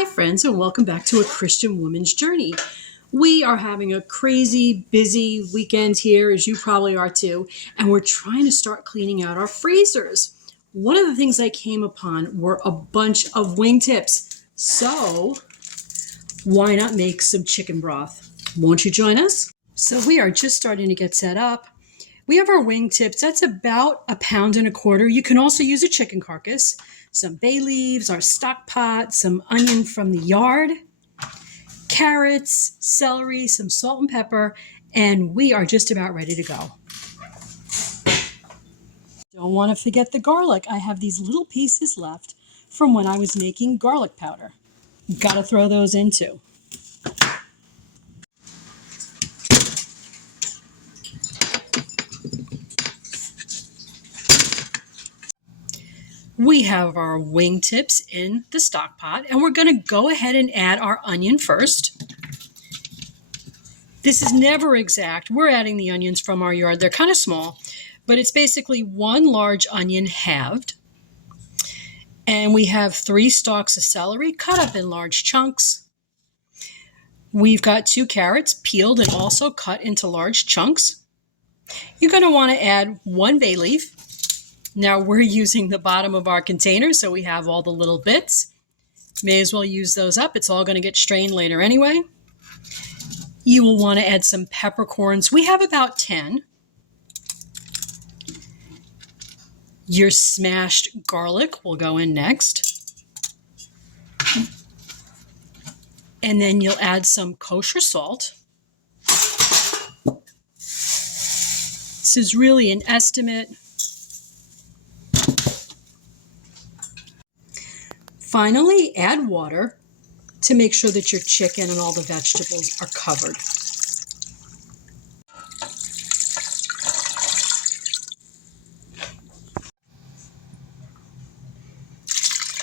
Hi, friends, and welcome back to A Christian Woman's Journey. We are having a crazy, busy weekend here, as you probably are too, and we're trying to start cleaning out our freezers. One of the things I came upon were a bunch of wingtips. So, why not make some chicken broth? Won't you join us? So we are just starting to get set up. We have our wingtips. That's about 1.25 pounds. You can also use a chicken carcass, some bay leaves, our stock pot, some onion from the yard, carrots, celery, some salt and pepper, and we are just about ready to go. Don't want to forget the garlic. I have these little pieces left from when I was making garlic powder. Got to throw those in too. We have our wingtips in the stock pot, and we're going to go ahead and add our onion first. This is never exact. We're adding the onions from our yard. They're kind of small, but it's basically one large onion halved. And we have 3 stalks of celery cut up in large chunks. We've got 2 carrots peeled and also cut into large chunks. You're going to want to add 1 bay leaf. Now we're using the bottom of our container, so we have all the little bits. May as well use those up. It's all going to get strained later anyway. You will want to add some peppercorns. We have about 10. Your smashed garlic will go in next. And then you'll add some kosher salt. This is really an estimate. Finally, add water to make sure that your chicken and all the vegetables are covered.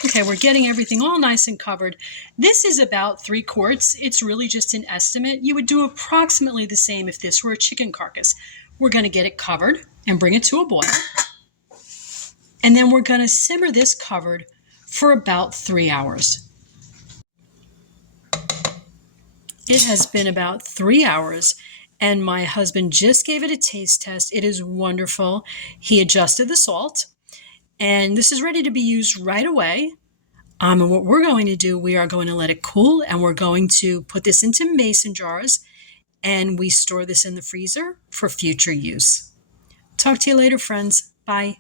Okay, we're getting everything all nice and covered. This is about 3 quarts. It's really just an estimate. You would do approximately the same if this were a chicken carcass. We're going to get it covered and bring it to a boil. And then we're going to simmer this covered for about 3 hours. It has been about 3 hours, and my husband just gave it a taste test. It is wonderful. He adjusted the salt, and this is ready to be used right away. And what we're going to do, we are going to let it cool, and we're going to put this into mason jars, and we store this in the freezer for future use. Talk to you later, friends. Bye.